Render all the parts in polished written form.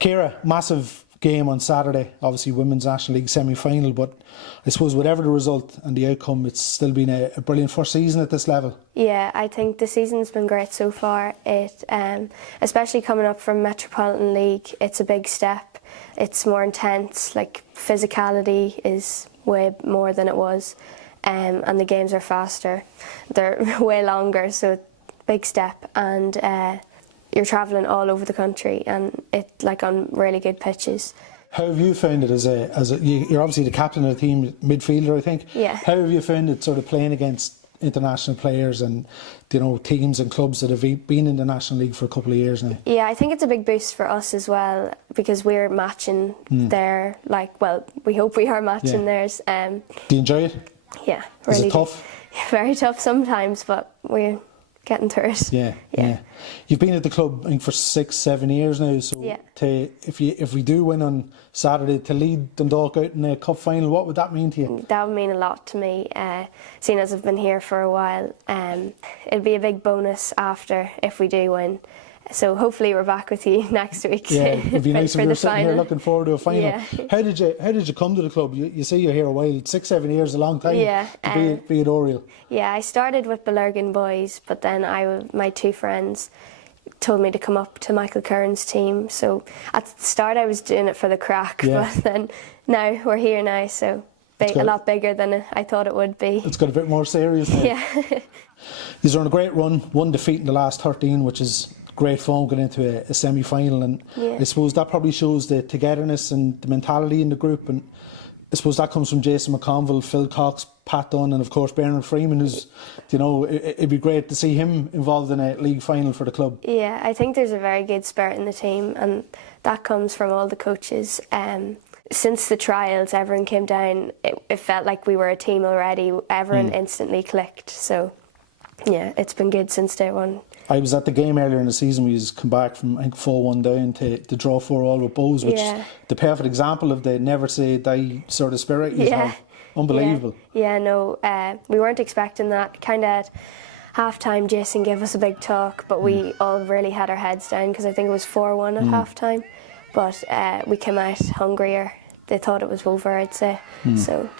Ciara, massive game on Saturday, obviously Women's National League semi-final, but I suppose whatever the result and the outcome, it's still been a brilliant first season at this level. Yeah, I think the season's been great so far. It, especially coming up from Metropolitan League, it's a big step. It's more intense, like physicality is way more than it was, and the games are faster. They're way longer, so big step, and you're travelling all over the country, and it like on really good pitches. How have you found it you're obviously the captain of the team, midfielder, I think. Yeah. How have you found it sort of playing against international players and, you know, teams and clubs that have been in the National League for a couple of years now? Yeah, I think it's a big boost for us as well, because we're matching their, like, well, we hope we are matching theirs. Do you enjoy it? Yeah, really. Is it do. tough? Very tough sometimes, but we're getting through it. Yeah. You've been at the club, I think, for 6-7 years now. So if we do win on Saturday, to lead Dundalk out in the cup final, what would that mean to you? That would mean a lot to me, seeing as I've been here for a while. It'd be a big bonus after if we do win. So hopefully we're back with you next week. Yeah, it'd be nice if we were sitting final. here looking forward to a final. Yeah. How did you come to the club? You say you're here a while. 6-7 years is a long time. Yeah. To be at Oriel. Yeah, I started with Belergan boys, but then my two friends told me to come up to Michael Curran's team. So at the start I was doing it for the crack, but then now we're here now, so a lot bigger than I thought it would be. It's got a bit more serious now. Yeah. He's on a great run, one defeat in the last 13, which is great fun going into a semi-final, and I suppose that probably shows the togetherness and the mentality in the group, and I suppose that comes from Jason McConville, Phil Cox, Pat Dunn, and of course Bernard Freeman, who's, you know, it'd be great to see him involved in a league final for the club. Yeah, I think there's a very good spirit in the team, and that comes from all the coaches. Since the trials, everyone came down, it felt like we were a team already. Everyone instantly clicked, so yeah, it's been good since day one. I was at the game earlier in the season. We just come back from, I think, 4-1 down to draw 4-4 with Bows, which the perfect example of the never say die sort of spirit you have. Unbelievable. Yeah, no, we weren't expecting that. Kind of at half-time, Jason gave us a big talk, but we all really had our heads down, because I think it was 4-1 at half-time. But we came out hungrier. They thought it was over, I'd say. So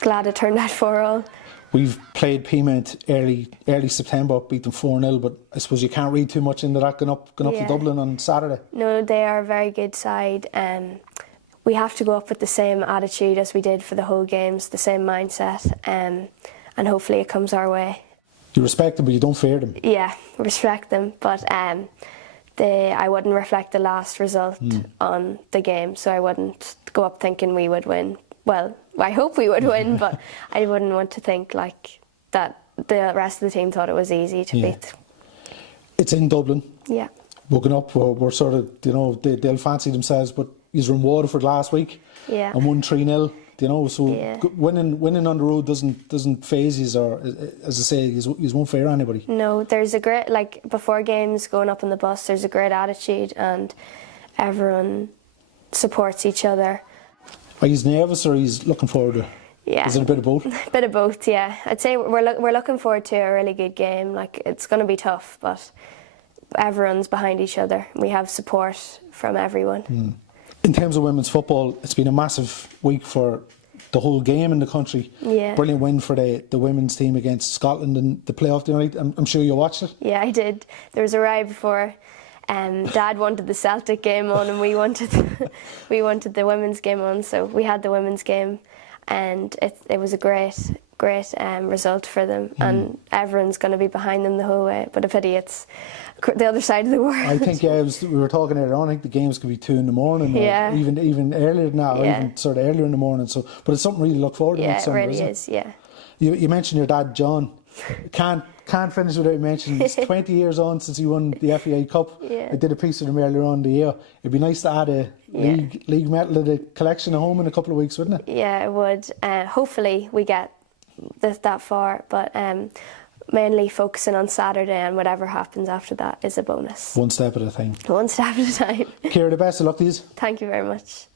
glad it turned out 4-all. We've played Peamount early September, beat them 4-0, but I suppose you can't read too much into that going up to Dublin on Saturday. No, they are a very good side. We have to go up with the same attitude as we did for the whole games, the same mindset, and hopefully it comes our way. You respect them, but you don't fear them. Yeah, respect them, but I wouldn't reflect the last result on the game, so I wouldn't go up thinking we would win. Well, I hope we would win, but I wouldn't want to think like that the rest of the team thought it was easy to beat. It's in Dublin. Yeah. Woken up, we're sort of, you know, they'll fancy themselves, but he's won Waterford last week and won 3-0, you know, so winning on the road doesn't faze you, or, as I say, you won't fear anybody. No, there's a great, like, before games, going up on the bus, there's a great attitude, and everyone supports each other. Are you nervous, or he's looking forward to it? Yeah. Is it a bit of both? A bit of both, yeah. I'd say we're looking forward to a really good game. Like, it's going to be tough, but everyone's behind each other. We have support from everyone. In terms of women's football, it's been a massive week for the whole game in the country. Yeah. Brilliant win for the women's team against Scotland in the playoff tonight. I'm sure you watched it. Yeah, I did. There was a ride before. Dad wanted the Celtic game on, and we wanted the women's game on, so we had the women's game, and it was a great result for them, and everyone's going to be behind them the whole way. But a pity it's the other side of the world. I think we were talking earlier on. I think the games could be 2 in the morning, or even earlier than that, or even sort of earlier in the morning. So, but it's something really to look forward to. Yeah, it really is. Yeah. You mentioned your dad, John. Can't finish without mentioning it's 20 years on since he won the FAI Cup. Yeah. I did a piece with him earlier on in the year. It'd be nice to add a league medal to the collection at home in a couple of weeks, wouldn't it? Yeah, it would. Hopefully we get that far, but mainly focusing on Saturday, and whatever happens after that is a bonus. One step at a time. One step at a time. Ciara, the best of luck to you. Thank you very much.